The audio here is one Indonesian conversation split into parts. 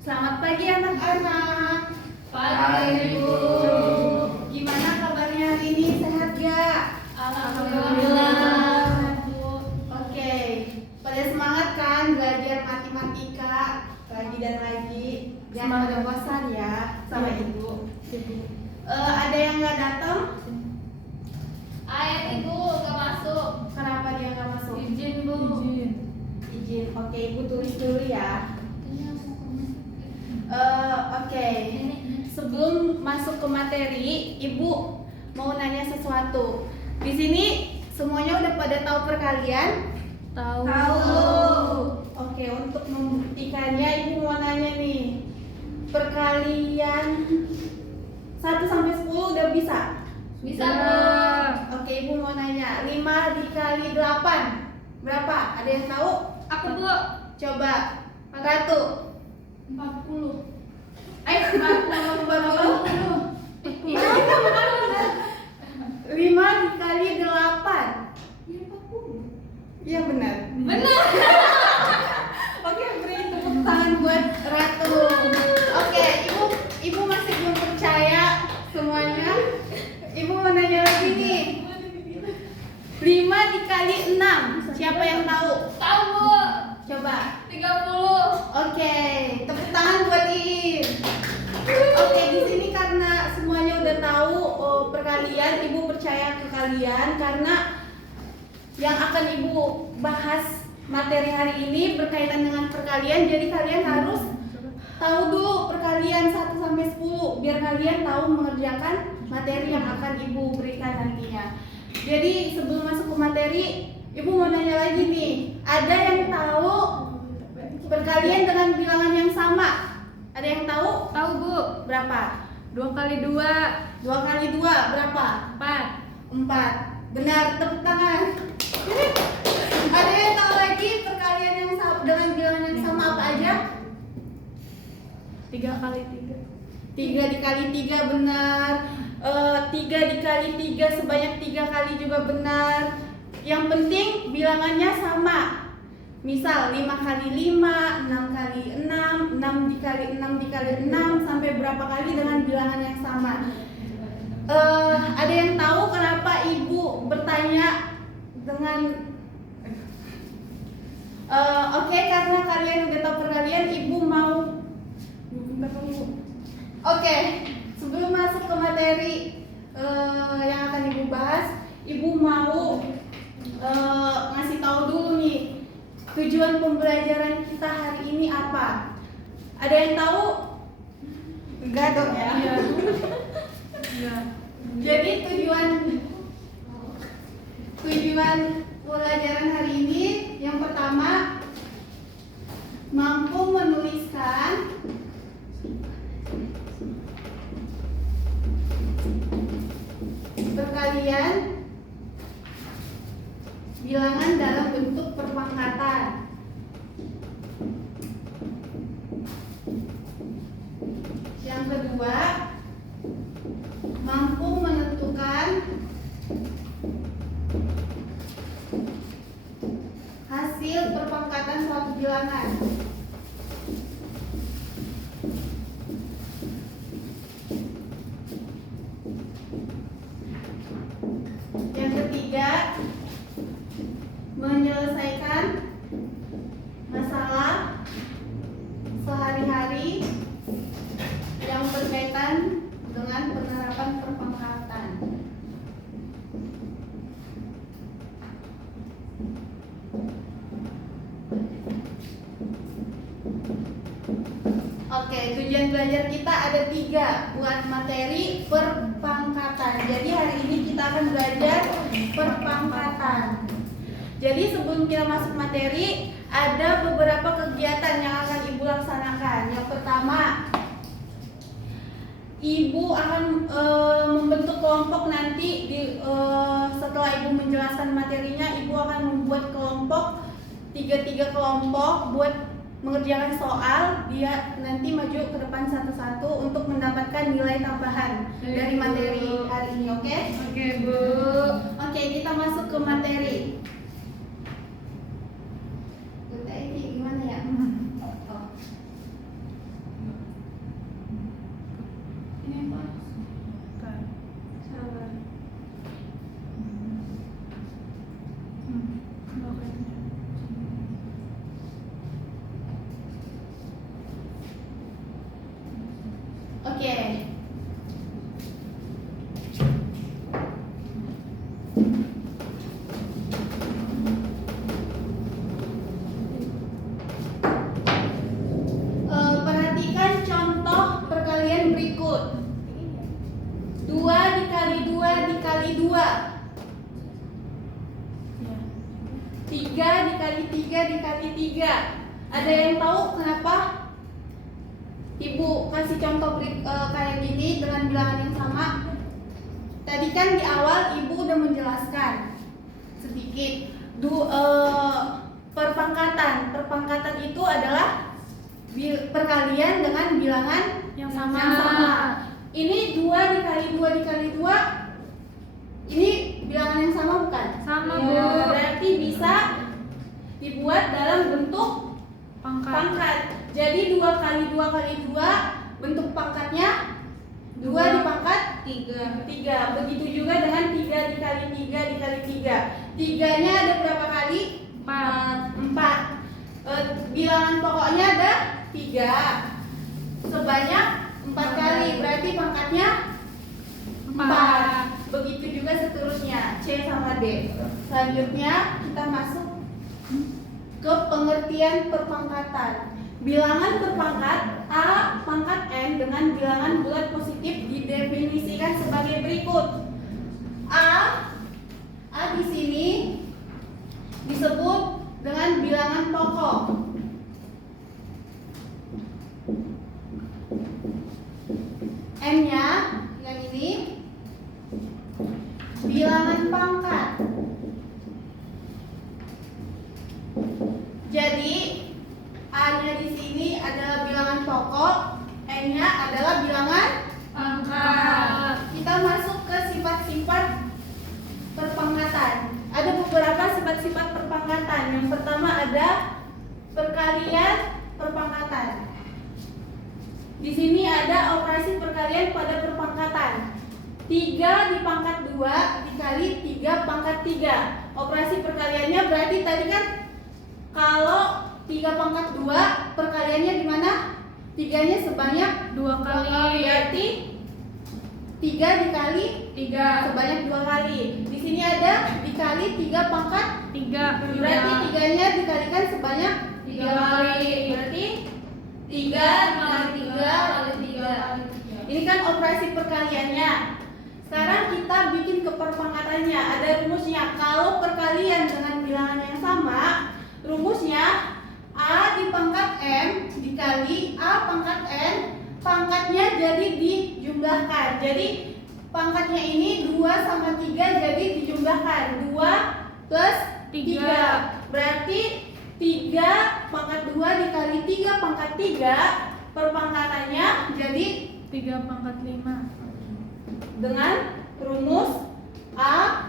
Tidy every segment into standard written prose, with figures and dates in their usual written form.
Selamat pagi anak-anak. Pagi, Bu. Gimana kabarnya hari ini? Sehat gak? Alhamdulillah. Oke, pada semangat kan belajar matematika lagi dan lagi. Jangan pada bosan ya sama ibu. Ada yang nggak datang? Ayat Ibu gak masuk. Kenapa dia nggak masuk? Izin, Bu. Izin. Oke, ibu tulis dulu ya. Oke. Sebelum masuk ke materi, ibu mau nanya sesuatu. Di sini semuanya udah pada tahu perkalian? Tahu. Oke, untuk membuktikannya ibu mau nanya nih. Perkalian 1 sampai 10 udah bisa? Bisa, Bu. Oke, ibu mau nanya 5 dikali 8 berapa? Ada yang tahu? Aku, Bu. Coba Ratu. 40. 5 dikali 8. Iya benar. Benar. Oke, beri tepuk tangan buat Ratu. Oke, ibu masih belum percaya semuanya. Ibu mau nanya lagi nih. 5 dikali 6. Siapa yang tahu? Tahu, Bu. Coba. 30. Oke, tepuk tangan buat Iin. Oke, di sini karena semuanya udah tahu perkalian, ibu percaya ke kalian karena yang akan ibu bahas materi hari ini berkaitan dengan perkalian. Jadi kalian harus tahu dulu perkalian 1 sampai 10 biar kalian tahu mengerjakan materi yang akan ibu berikan nantinya. Jadi sebelum masuk ke materi, ibu mau nanya lagi nih. Ada yang tahu perkalian dengan bilangan yang sama? Ada yang tahu? Tahu, Bu. Berapa? 2 kali 2. 2 kali 2 berapa? 4. 4. Benar, tepuk tangan. Ada yang tahu lagi perkalian yang dengan bilangan yang sama apa aja? 3 kali 3. 3 dikali 3 benar. 3 dikali 3 sebanyak 3 kali juga benar. Yang penting bilangannya sama. Misal 5 kali 5, 6 kali 6, 6 dikali 6 dikali 6 sampai berapa kali dengan bilangan yang sama. Ada yang tahu kenapa ibu bertanya dengan oke, karena kalian udah tahu perkalian, ibu mau oke, sebelum masuk ke materi yang akan ibu bahas, ibu mau ngasih tahu dulu nih tujuan pembelajaran kita hari ini apa? Ada yang tahu? Enggak dong ya? Iya. Jadi tujuan pelajaran hari ini yang pertama mampu menuliskan perkalian bilangan dalam bentuk perpangkatan. Yang kedua, mampu menentukan hasil perpangkatan suatu bilangan. Yang ketiga, menyelesaikan masalah sehari-hari yang berkaitan dengan penerapan perpangkatan. Oke, tujuan belajar kita ada 3 buat materi perpangkatan. Jadi hari ini kita akan belajar perpangkatan. Jadi sebelum kita masuk materi, ada beberapa kegiatan yang akan ibu laksanakan. Yang pertama, ibu akan membentuk kelompok nanti setelah ibu menjelaskan materinya, ibu akan membuat kelompok 3 kelompok buat mengerjakan soal. Dia nanti maju ke depan satu-satu untuk mendapatkan nilai tambahan dari materi hari ini. Oke? Oke, Bu. Oke, kita masuk ke materi. Gimana ya? Oke. Perhatikan contoh perkalian berikut. 2 dikali 2 dikali 2. 3 dikali 3 dikali 3. Ada yang tahu kenapa Ibu kasih contoh kayak gini dengan bilangan yang sama? Tadi kan di awal Ibu udah menjelaskan sedikit perpangkatan. Perpangkatan itu adalah perkalian dengan bilangan Yang yang sama. sama. Ini 2 dikali 2 dikali 2. Ini bilangan yang sama bukan? Sama, Ya, Bu. berarti bisa dibuat dalam bentuk pangkat. Jadi 2 kali 2 kali 2 bentuk pangkatnya 2 dipangkat 3. Begitu juga dengan 3 dikali 3 dikali 3. 3-nya ada berapa kali? 4. Bilangan pokoknya ada 3. Sebanyak 4 kali. Berarti pangkatnya 4. Begitu juga seterusnya, C sama D. Selanjutnya kita masuk ke pengertian perpangkatan. Bilangan berpangkat A pangkat N dengan bilangan bulat positif didefinisikan sebagai berikut. A di sini disebut dengan bilangan pokok. N-nya yang ini bilangan pangkat. Jadi A-nya di sini adalah bilangan pokok, N-nya adalah bilangan Pangkat. Kita masuk ke sifat-sifat perpangkatan. Ada beberapa sifat-sifat perpangkatan. Yang pertama ada perkalian perpangkatan. Di sini ada operasi perkalian pada perpangkatan. 3 dipangkat 2 dikali 3 pangkat 3. Operasi perkaliannya berarti tadi kan kalau 3 pangkat 2 perkaliannya gimana? 3-nya sebanyak 2 kali. Berarti 3 dikali 3. sebanyak 2 kali. Di sini ada dikali 3 pangkat 3. berarti 3-nya dikalikan sebanyak 3 kali. Berarti 3 dikali 3 kali 3. Ini kan operasi perkaliannya. Sekarang kita bikin ke perpangkatannya. Ada rumusnya. Kalau perkalian dengan bilangan yang sama, rumusnya A dipangkat M dikali A pangkat N, pangkatnya jadi dijumlahkan. Jadi pangkatnya ini 2 sama 3 jadi dijumlahkan. 2 plus 3. Berarti 3 pangkat 2 dikali 3 pangkat 3, perpangkatannya jadi 3 pangkat 5. dengan rumus A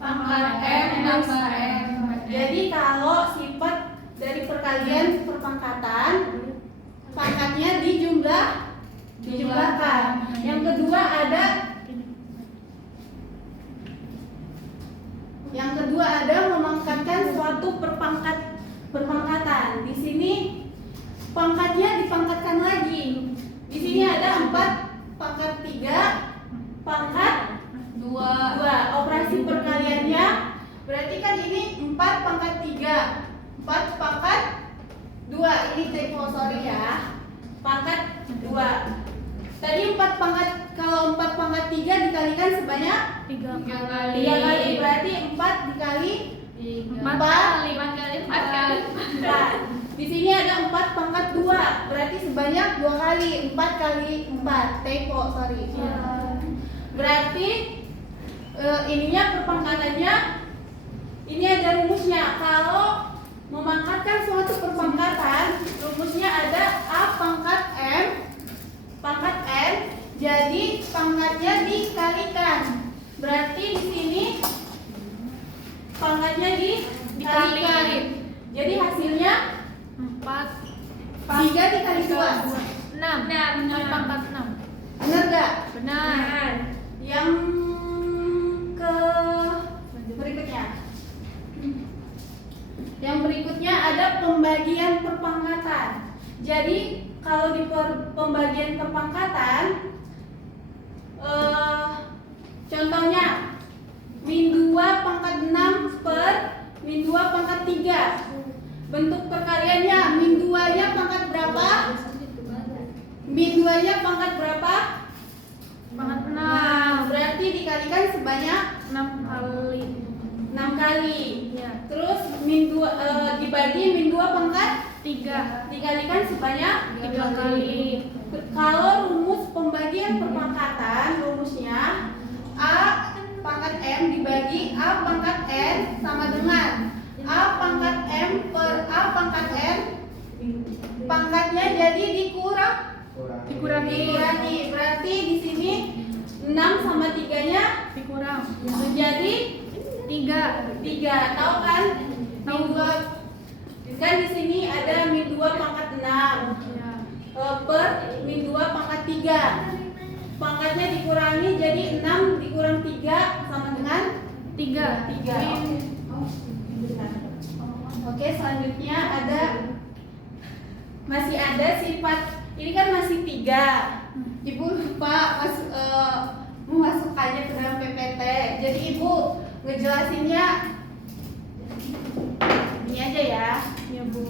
pangkat M tambah N. Jadi kalau sifat dari perkalian perpangkatan, pangkatnya dijumlahkan. Yang kedua ada memangkatkan suatu perpangkatan. Di sini pangkatnya dipangkatkan lagi. Di sini ada 4 pangkat 3 pangkat 2. Operasi perkaliannya berarti kan ini 4 pangkat 3 4 pangkat 2. Ini typo, sorry ya. Pangkat 2. Tadi 4 pangkat, kalau 4 pangkat 3 dikalikan sebanyak 3 3 kali. Berarti 4 dikali 4 4 kali 4 kali. 4. Di sini ada 4 pangkat 2. Berarti sebanyak 2 kali. 4 kali 4. Typo, sorry. Berarti ininya perpangkatannya ini ada rumusnya. Kalau memangkatkan suatu perpangkatan, rumusnya ada A pangkat M pangkat N, jadi pangkatnya dikalikan. Berarti di sini pangkatnya dikalikan. Jadi hasilnya 4 3 dikali 2 6 pangkat 6. Benar gak? Benar. Yang ke berikutnya. Yang berikutnya ada pembagian perpangkatan. Jadi kalau di pembagian perpangkatan, contohnya min 2 pangkat 6 per min 2 pangkat 3. Bentuk perkaliannya min 2 nya pangkat berapa? Min 2 nya pangkat berapa? Pangkat 6. Nah, berarti dikalikan sebanyak 6 kali. 6 kali. Ya. Terus min 2 dibagi min 2 pangkat 3. dikalikan sebanyak 3 kali. Kalau rumus pembagian perpangkatan, rumusnya A pangkat M dibagi A pangkat N sama dengan A pangkat M per A pangkat N. Pangkatnya jadi dikurangi. Berarti di sini 6 sama 3-nya Dikurang. menjadi 3. Tahu kan? Min 2 kan di sini ada min 2 pangkat 6 Ya. per min 2 pangkat 3. Pangkatnya dikurangi jadi 6 dikurang 3 sama dengan 3. 3. Oke, selanjutnya masih ada sifat, ini kan masih 3. Ibu lupa memasukkannya ke dalam PPT. Jadi ibu ngejelasinnya ini aja ya. Ya, Bu.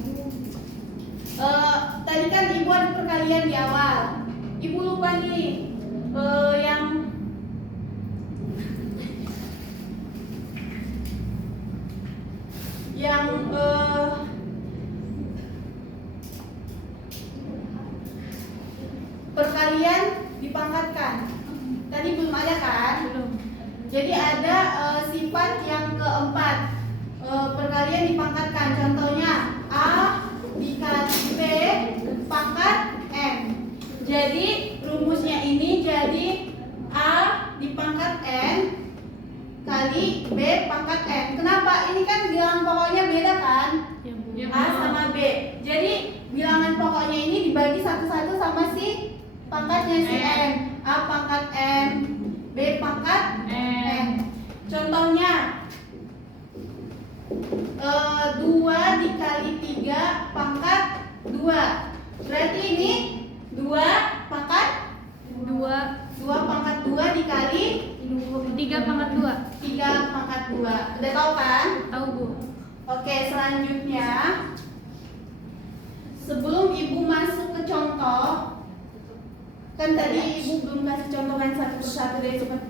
Tadi kan ibu ada perkalian di awal. Ibu lupa nih yang perkalian dipangkatkan. Tadi belum ada kan? Belum. Jadi ada sifat yang keempat, perkalian dipangkatkan. Contohnya A dikali B pangkat N. Jadi rumusnya ini jadi A dipangkat N kali B pangkat N. Kenapa? Ini kan bilangan pokoknya beda kan? Ya, Bu. A sama B. Jadi bilangan pokoknya ini dibagi satu-satu sama si pangkatnya si N. A pangkat N, B pangkat N. Contohnya 2 dikali 3 pangkat 2. Berarti ini 2 pangkat 2 pangkat 2 dikali 3 pangkat 2. 3 pangkat 2. Udah tahu kan? Tahu, Bu. Oke, selanjutnya sebelum ibu masuk ke contoh, kan tadi ibu belum kasih contoh kan satu persatu dari cepat.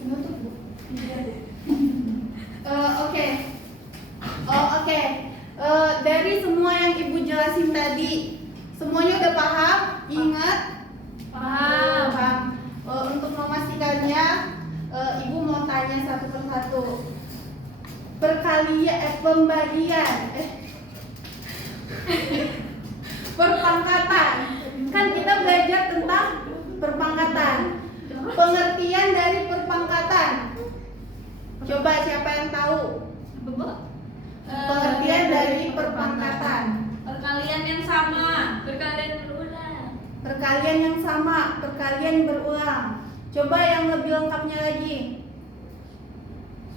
Penutup, Bu. Oke. Dari semua yang ibu jelasin tadi, semuanya udah paham? Ingat? Paham. Untuk memastikannya, ibu mau tanya satu persatu. Pembagian, perpangkatan. Kan kita belajar tentang perpangkatan. Pengertian dari perpangkatan. Coba siapa yang tahu? Pengertian dari perpangkatan. Perkalian yang sama. Perkalian yang sama, perkalian berulang. Coba yang lebih lengkapnya lagi.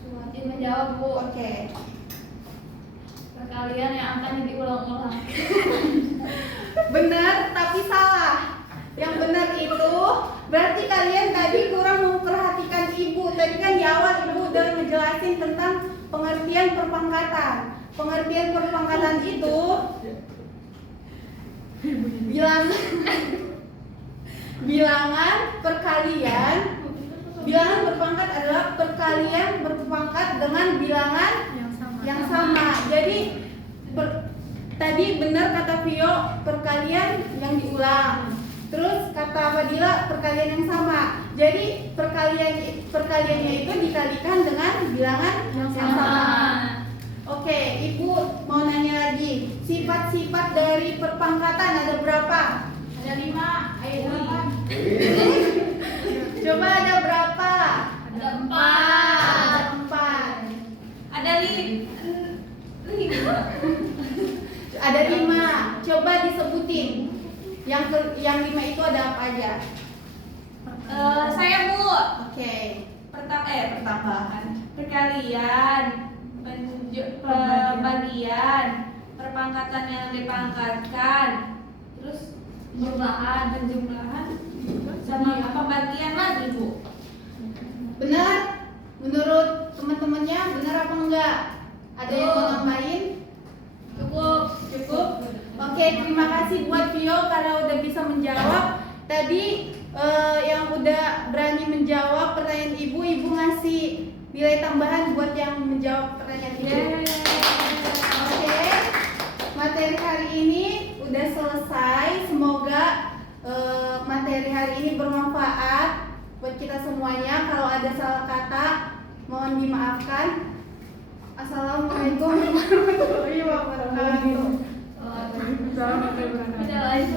Suwatin menjawab, Bu. Oke. Perkalian yang akan diulang-ulang. Benar, tapi salah. Yang benar itu berarti kalian tadi kurang memperhatikan ibu. Tadi kan di awal ibu udah ngejelasin tentang pengertian perpangkatan. Pengertian perpangkatan itu bilangan perkalian. Bilangan berpangkat adalah perkalian berpangkat dengan bilangan yang sama. Jadi tadi benar kata Vio, perkalian yang diulang. Terus kata Fadila, perkalian yang sama. Jadi perkaliannya itu dikalikan dengan bilangan yang sama. Oke, ibu mau nanya lagi. Sifat-sifat dari perpangkatan ada berapa? Ada 5. Ayo berapa? Coba ada berapa? Ada 4. Ada 4. Ada 5. Ada 5. Coba disebutin. Yang 5 itu ada apa aja? Saya, Bu. Oke. Pertambahan. Perkalian. Pembagian. perangkatan yang dipangkatkan. Terus jumlahan dan jumlahan sama pembagian lagi, Bu. Benar? Menurut teman-temannya benar apa enggak? Ada yang mau nambahin? Cukup. Cukup? Oke, terima kasih buat Vio karena udah bisa menjawab. Tadi yang udah berani menjawab pertanyaan ibu ngasih nilai tambahan buat yang menjawab pertanyaan ibu. Oke, materi hari ini udah selesai. Semoga materi hari ini bermanfaat buat kita semuanya. Kalau ada salah kata, mohon dimaafkan. Assalamualaikum warahmatullahi wabarakatuh. Tidak lain